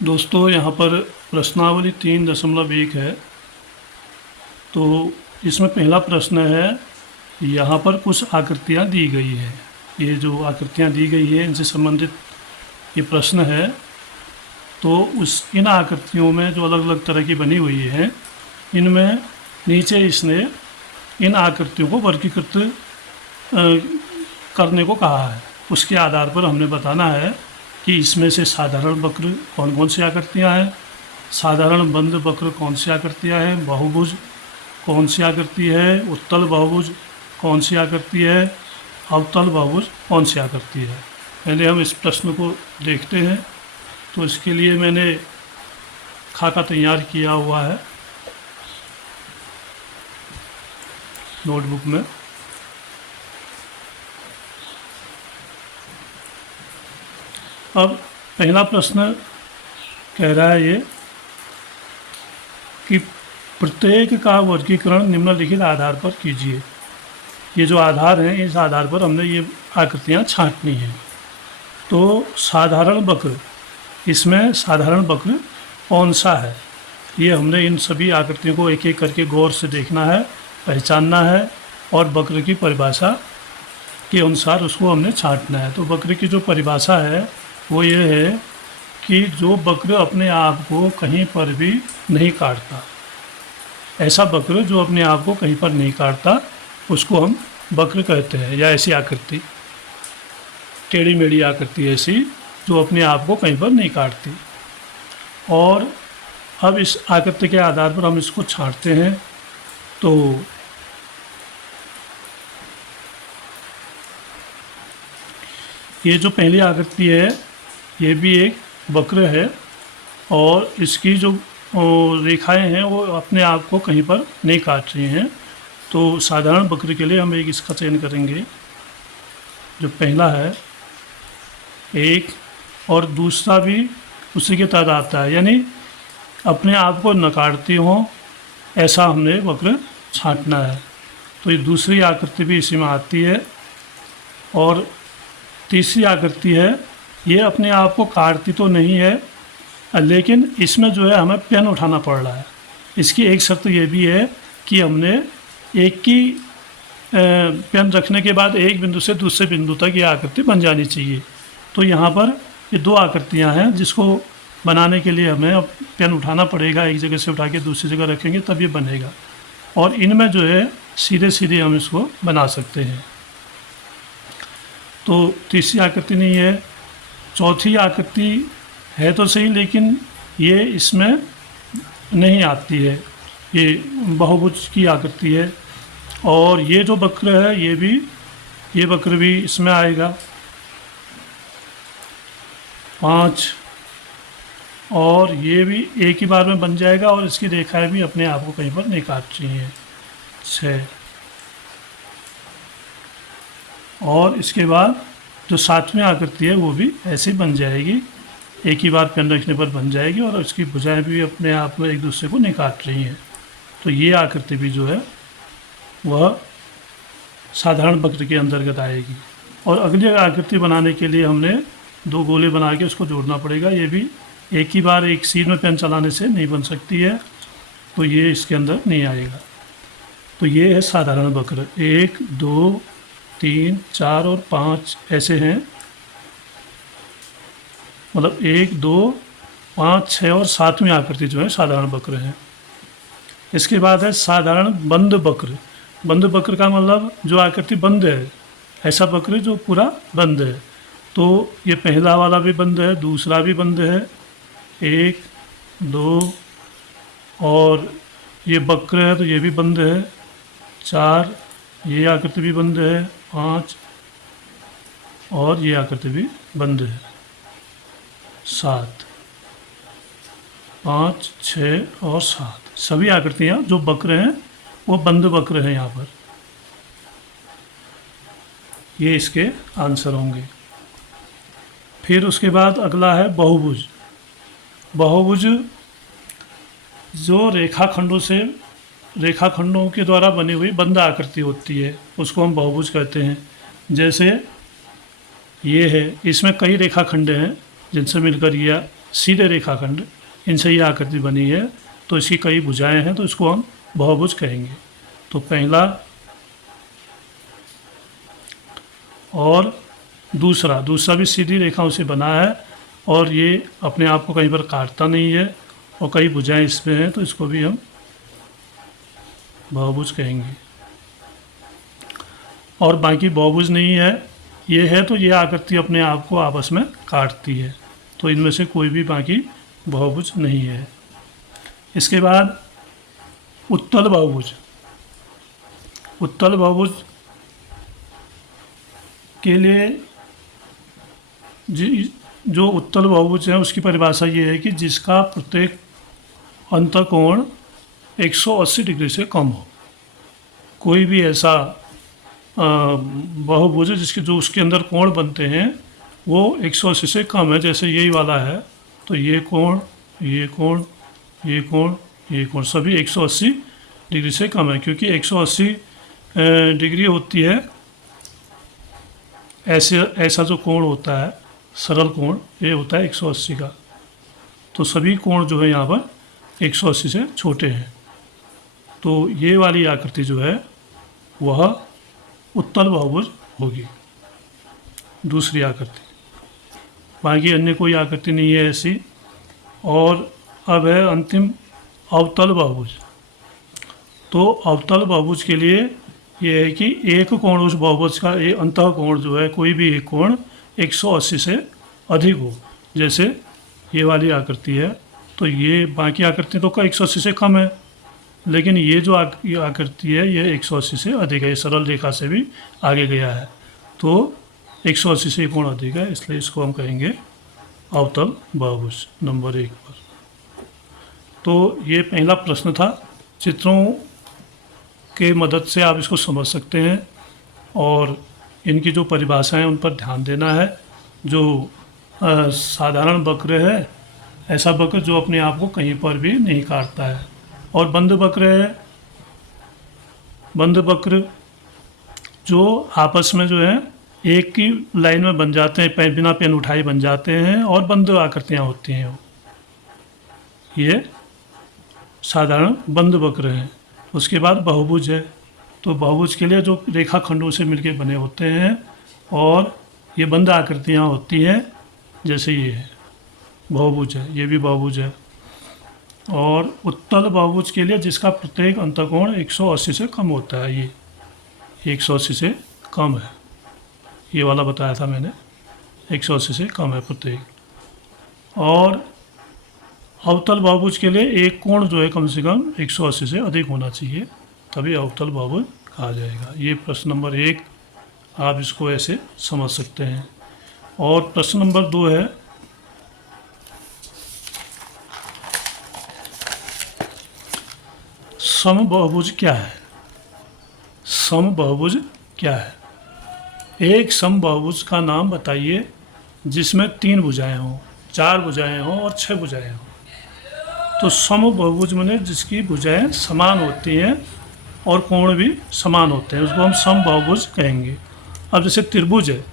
दोस्तों यहाँ पर प्रश्नावली 3.1 है। तो इसमें पहला प्रश्न है, यहाँ पर कुछ आकृतियाँ दी गई है। ये जो आकृतियाँ दी गई है इनसे संबंधित ये प्रश्न है। तो इन आकृतियों में जो अलग अलग तरह की बनी हुई है, इनमें नीचे इसने इन आकृतियों को वर्गीकृत करने को कहा है। उसके आधार पर हमने बताना है कि इसमें से साधारण वक्र कौन कौन सी आकृतियाँ हैं, साधारण बंद वक्र कौन सी आकृतियाँ हैं, बहुभुज कौन सी आकृति है, उत्तल बहुभुज कौन सी आकृति है, अवतल बहुभुज कौन सी आकृति है। पहले हम इस प्रश्न को देखते हैं। तो इसके लिए मैंने खाका तैयार किया हुआ है नोटबुक में। अब पहला प्रश्न कह रहा है ये कि प्रत्येक का वर्गीकरण निम्नलिखित आधार पर कीजिए। ये जो आधार हैं, इस आधार पर हमने ये आकृतियाँ छांटनी हैं। तो साधारण वक्र, इसमें साधारण वक्र कौन सा है, ये हमने इन सभी आकृतियों को एक एक करके गौर से देखना है, पहचानना है और वक्र की परिभाषा के अनुसार उसको हमने छांटना है। तो वक्र की जो परिभाषा है वो ये है कि जो वक्र अपने आप को कहीं पर भी नहीं काटता, ऐसा वक्र जो अपने आप को कहीं पर नहीं काटता, उसको हम वक्र कहते हैं। या ऐसी आकृति, टेढ़ी मेढ़ी आकृति ऐसी जो अपने आप को कहीं पर नहीं काटती। और अब इस आकृति के आधार पर हम इसको छांटते हैं। तो ये जो पहली आकृति है ये भी एक वक्र है और इसकी जो रेखाएं हैं वो अपने आप को कहीं पर नहीं काट रही हैं। तो साधारण वक्र के लिए हम एक इसका चयन करेंगे। जो पहला है एक, और दूसरा भी उसी के तहत आता है, यानी अपने आप को न काटती हो ऐसा हमने वक्र छांटना है। तो ये दूसरी आकृति भी इसी में आती है। और तीसरी आकृति है, ये अपने आप को काटती तो नहीं है, लेकिन इसमें जो है हमें पेन उठाना पड़ रहा है। इसकी एक शर्त ये भी है कि हमने एक की पेन रखने के बाद एक बिंदु से दूसरे बिंदु तक ये आकृति बन जानी चाहिए। तो यहाँ पर ये दो आकृतियाँ हैं जिसको बनाने के लिए हमें अब पेन उठाना पड़ेगा, एक जगह से उठा के दूसरी जगह रखेंगे तब ये बनेगा। और इनमें जो है सीधे सीधे हम इसको बना सकते हैं। तो तीसरी आकृति नहीं है। चौथी आकृति है तो सही, लेकिन ये इसमें नहीं आती है, ये बहुभुज की आकृति है। और ये जो वक्र है ये वक्र भी इसमें आएगा। 5, और ये भी एक ही बार में बन जाएगा और इसकी रेखाएं भी अपने आप को कहीं पर नहीं काट रही हैं। 6, और इसके बाद जो 7वीं आकृति है वो भी ऐसे बन जाएगी, एक ही बार पेन रखने पर बन जाएगी और इसकी भुजाएं भी अपने आप में एक दूसरे को नहीं काट रही हैं। तो ये आकृति भी जो है वह साधारण वक्र के अंतर्गत आएगी। और अगली आकृति बनाने के लिए हमने दो गोले बना के उसको जोड़ना पड़ेगा। ये भी एक ही बार एक सीध में पेन चलाने से नहीं बन सकती है, तो ये इसके अंदर नहीं आएगा। तो ये है साधारण वक्र। 1, 2, 3, 4 और 5 ऐसे हैं, मतलब 1, 2, 5, 6 और 7वीं आकृति जो है साधारण वक्र है। इसके बाद है साधारण बंद वक्र। बंद वक्र का मतलब जो आकृति बंद है, ऐसा वक्र जो पूरा बंद है। तो ये पहला वाला भी बंद है, दूसरा भी बंद है, 1, 2, और ये वक्र है तो ये भी बंद है, 4, ये आकृति भी बंद है, 5, और ये आकृति भी बंद है, 7, 5, 6 और 7 सभी आकृतियाँ जो वक्र हैं वो बंद वक्र हैं यहाँ पर। ये इसके आंसर होंगे। फिर उसके बाद अगला है बहुभुज। बहुभुज जो रेखाखंडों के द्वारा बनी हुई बंद आकृति होती है उसको हम बहुभुज कहते हैं। जैसे ये है, इसमें कई रेखाखंड हैं जिनसे मिलकर यह सीधे रेखाखंड, इनसे ये आकृति बनी है, तो इसकी कई भुजाएं हैं, तो इसको हम बहुभुज कहेंगे। तो पहला और दूसरा भी सीधी रेखाओं से बना है और ये अपने आप को कहीं पर काटता नहीं है और कई भुजाएं इसमें हैं, तो इसको भी हम बहुभुज कहेंगे। और बाकी बहुभुज नहीं है, ये है तो ये आकृति अपने आप को आपस में काटती है, तो इनमें से कोई भी बाकी बहुभुज नहीं है। इसके बाद उत्तल बहुभुज। उत्तल बहुभुज के लिए जो उत्तल बहुभुज है उसकी परिभाषा ये है कि जिसका प्रत्येक अंतःकोण 180 डिग्री से कम हो। कोई भी ऐसा बहुभुज है जिसके जो उसके अंदर कोण बनते हैं वो 180 से कम है, जैसे यही वाला है, तो ये कोण, ये कोण, ये कोण, ये कोण सभी 180 डिग्री से कम है, क्योंकि 180 डिग्री होती है ऐसा जो कोण होता है सरल कोण, ये होता है 180 का। तो सभी कोण जो है यहाँ पर 180 से छोटे हैं, तो ये वाली आकृति जो है वह उत्तल बहुभुज होगी, दूसरी आकृति। बाकी अन्य कोई आकृति नहीं है ऐसी। और अब है अंतिम अवतल बहुभुज। तो अवतल बहुभुज के लिए ये है कि एक कोण उस बहुभुज का अंतः कोण जो है, कोई भी एक कोण 180 से अधिक हो। जैसे ये वाली आकृति है, तो ये बाकी आकृति तो का 180 से कम है, लेकिन ये जो आकृति है ये 180 से अधिक है, सरल रेखा से भी आगे गया है, तो 180 से कोण अधिक है, इसलिए इसको हम कहेंगे अवतल बहुभुज नंबर 1 पर। तो ये पहला प्रश्न था। चित्रों के मदद से आप इसको समझ सकते हैं और इनकी जो परिभाषाएं उन पर ध्यान देना है। जो साधारण वक्र है, ऐसा वक्र जो अपने आप को कहीं पर भी नहीं काटता है, और बंद वक्र है, बंद वक्र जो आपस में जो है एक की लाइन में बन जाते हैं, बिना पेन उठाए बन जाते हैं और बंद आकृतियाँ होती हैं, ये साधारण बंद वक्र हैं। उसके बाद बहुभुज है, तो बहुभुज के लिए जो रेखाखंडों से मिलकर बने होते हैं और ये बंद आकृतियाँ होती हैं, जैसे ये है बहुभुज है, ये भी बहुभुज है। और उत्तल बहुभुज के लिए जिसका प्रत्येक अंतःकोण 180 से कम होता है, ये 180 से कम है, ये वाला बताया था मैंने, 180 से कम है प्रत्येक। और अवतल बहुभुज के लिए एक कोण जो है कम से कम 180 से अधिक होना चाहिए, तभी अवतल बहुभुज कहा जाएगा। ये प्रश्न नंबर 1, आप इसको ऐसे समझ सकते हैं। और प्रश्न नंबर 2 है, समबहुभुज क्या है? समबहुभुज क्या है? एक समबहुभुज का नाम बताइए जिसमें 3 भुजाएं हों, 4 भुजाएं हों और 6 भुजाएं हों। तो समबहुभुज माने जिसकी भुजाएं समान होती हैं और कोण भी समान होते हैं, उसको हम समबहुभुज कहेंगे। अब जैसे त्रिभुज है,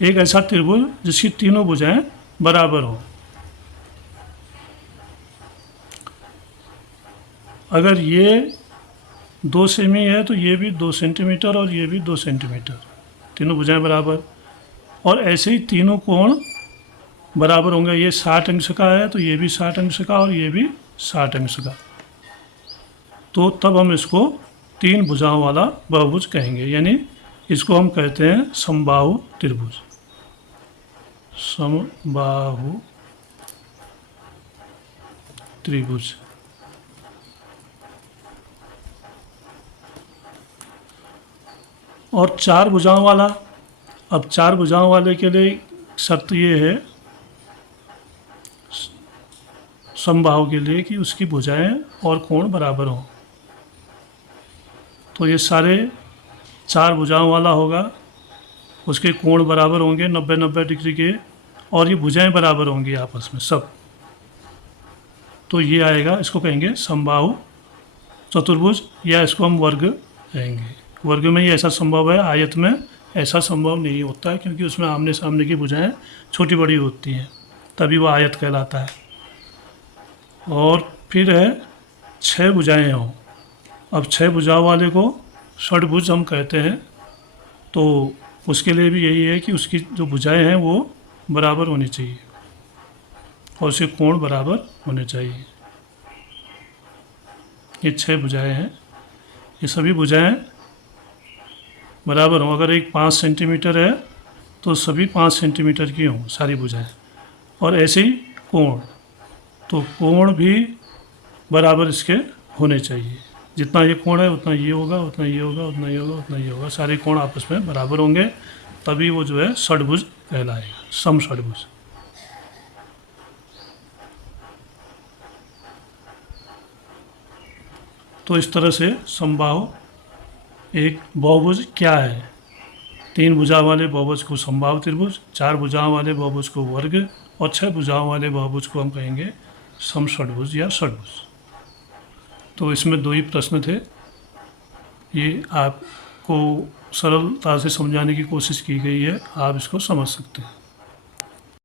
एक ऐसा त्रिभुज जिसकी तीनों भुजाएं बराबर हों। अगर ये 2 सेमी है तो ये भी 2 सेंटीमीटर और ये भी 2 सेंटीमीटर, तीनों भुजाएं बराबर। और ऐसे ही तीनों कोण बराबर होंगे, ये 60 अंश का है तो ये भी 60 अंश का और ये भी 60 अंश का, तो तब हम इसको 3 भुजाओं वाला बहुभुज कहेंगे, यानी इसको हम कहते हैं समबाहु त्रिभुज। समबाहु त्रिभुज। और 4 भुजाओं वाला, अब 4 भुजाओं वाले के लिए शर्त ये है समबाहु के लिए कि उसकी भुजाएं और कोण बराबर हों। तो ये सारे 4 भुजाओं वाला होगा, उसके कोण बराबर होंगे 90-90 डिग्री के, और ये भुजाएं बराबर होंगी आपस में सब, तो ये आएगा, इसको कहेंगे समबाहु चतुर्भुज, या इसको हम वर्ग कहेंगे। वर्ग में ही ऐसा संभव है, आयत में ऐसा संभव नहीं होता है, क्योंकि उसमें आमने सामने की भुजाएं छोटी बड़ी होती हैं, तभी वह आयत कहलाता है। और फिर है 6 भुजाएं हों। अब 6 भुजाओं वाले को षट्भुज हम कहते हैं। तो उसके लिए भी यही है कि उसकी जो भुजाएं हैं वो बराबर होनी चाहिए और उसके कोण बराबर होने चाहिए। ये 6 भुजाएं हैं, ये सभी भुजाएं बराबर हों। अगर एक 5 सेंटीमीटर है तो सभी 5 सेंटीमीटर की हों सारी भुजाएं। और ऐसे ही कोण, तो कोण भी बराबर इसके होने चाहिए। जितना ये कोण है उतना ये होगा, उतना ये होगा, उतना ये होगा, उतना ये होगा। सारे कोण आपस में बराबर होंगे, तभी वो जो है षट्भुज कहलाएगा, सम षट्भुज। तो इस तरह से समबाहु एक बहुभुज क्या है? 3 भुजा वाले बहुभुज को समबाहु त्रिभुज, 4 भुजाओं वाले बहुभुज को वर्ग और 6 भुजाओं वाले बहुभुज को हम कहेंगे सम षट्भुज या षट्भुज। तो इसमें 2 ही प्रश्न थे। ये आपको सरलता से समझाने की कोशिश की गई है, आप इसको समझ सकते हैं।